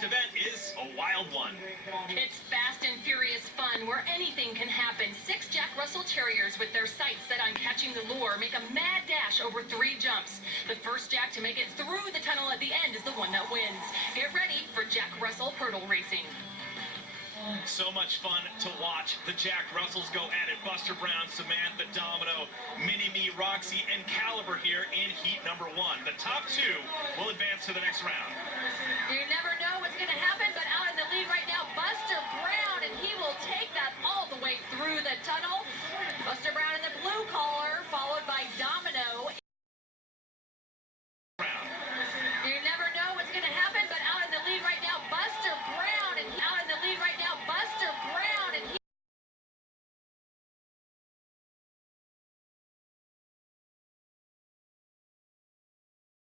next event is a wild one. It's fast and furious fun where anything can happen. 6 Jack Russell Terriers with their sights set on catching the lure make a mad dash over 3 jumps. The first Jack to make it through the tunnel at the end is the one that wins. Get ready for Jack Russell hurdle racing. So much fun to watch. The Jack Russells go at it. Buster Brown, Samantha Domino, Mini-Me, Roxy, and Caliber here in heat number 1. The top 2 will advance to the next round.